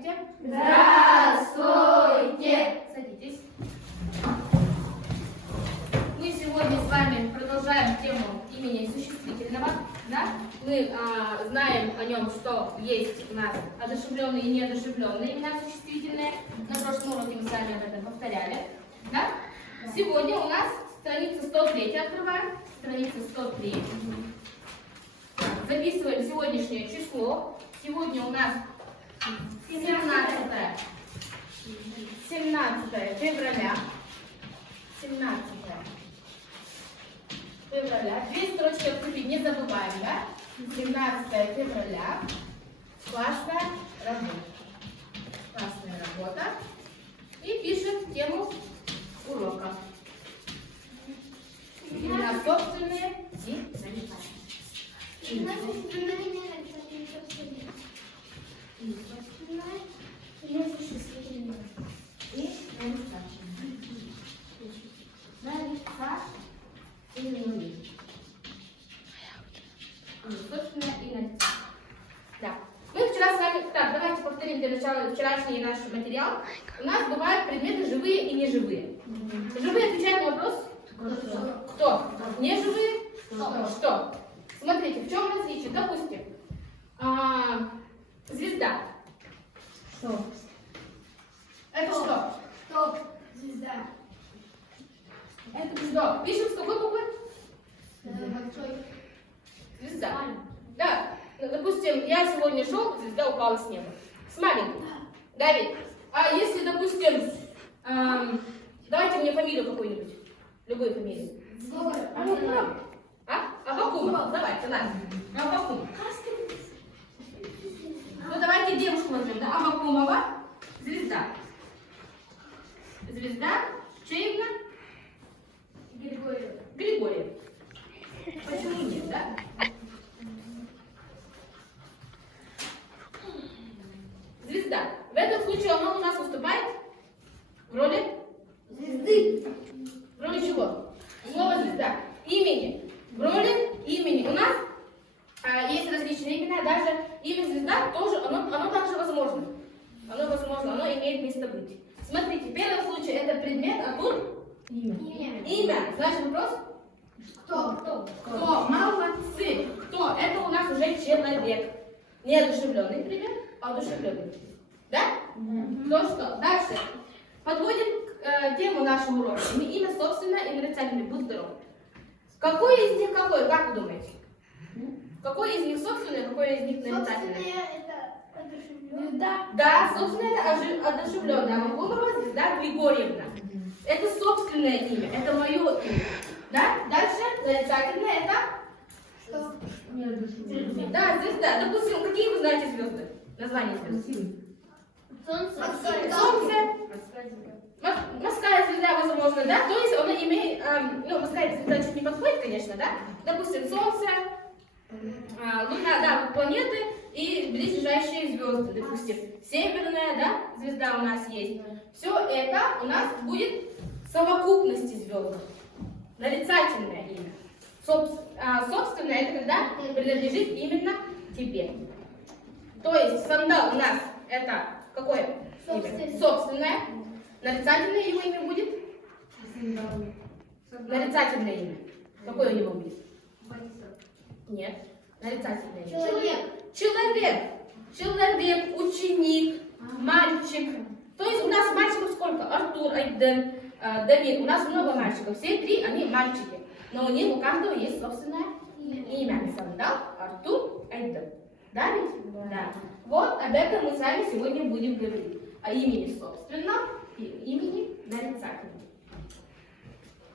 Здравствуйте. Здравствуйте! Садитесь. Мы сегодня с вами продолжаем тему имени существительного. Да? Мы знаем о нем, что есть у нас одушевленные и неодушевленные имена существительные. На прошлом уроке мы с вами об этом повторяли. Да? Сегодня у нас страница 103 открываем. Страница 103. Записываем сегодняшнее число. Сегодня у нас 17 февраля. 17 февраля. Две строчки открыть не забываем, да? 17 февраля. Классная работа. Классная работа. И пишем тему урока. Имена собственные и нарицательные. Да. Мы вчера с вами... Так, давайте повторим для начала вчерашний наш материал. У нас бывают предметы живые и неживые. Живые отвечают на вопрос? Кто? Неживые? Что? Смотрите, в чем различие? Допустим, звезда. Что? Это что? Что? Звезда. Это что? Пишем с какой буквы? Большой. Звезда. Да. Допустим, я сегодня шел, звезда упала с неба. С маленькой. Да, ведь? А если, допустим, давайте мне фамилию какую-нибудь. Любую фамилию. Аввакумов. Давайте, ладно. Аввакумов. Ну, давайте девушку возьмем, да? Аввакумова. Звезда. Звезда. Чья имя? Григорьев. Почему нет, да? Звезда. В этом случае она у нас выступает в роли? Звезды. В роли чего? Слово звезда. Имени. В роли имени. У нас есть различные имена, даже имя звезда тоже, оно также возможно. Оно возможно, оно имеет место быть. Смотрите, в первом случае это предмет, а тут имя. Значит вопрос? Кто? Кто? Молодцы. Кто? Это у нас уже человек. Не одушевленный предмет, а одушевленный. Да? Кто что? Дальше. Подводим тему нашего урока. Имя собственное и нарицательное. Будь здоров. Какой из них какой? Как вы думаете? Какой из них собственное, какой из них нарицательное? Собственное это одушевленное. Да, собственное это одушевленное. Аввакумова звезда Григорьевна. Это собственное имя, это мое имя. Да? Дальше нарицательное это? Что? Да, звезда. Допустим, какие вы знаете звезды? Названия звезд? Солнце. Морская звезда, возможно, да? То есть она имеет, морская звезда чуть не подходит, конечно, да? Допустим, Солнце, Луна, да, планеты и близлежащие звезды, допустим, северная, да, звезда у нас есть. Все это у нас будет совокупности звезд. Нарицательное имя. Собственное это когда принадлежит именно тебе. То есть сандал у нас это какое имя? Собственное. Нарицательное его имя будет? Нарицательное имя. Какое у него будет? Нет. Нарицательное имя. Человек, ученик, мальчик. То есть у нас мальчиков сколько? Артур, Айден, Давид. У нас много мальчиков. Все три, они мальчики. Но у них у каждого есть собственное имя. Сандал, Артур, Айден. Да ведь? Да. Вот об этом мы с вами сегодня будем говорить. О имени собственном и имени нарицательном.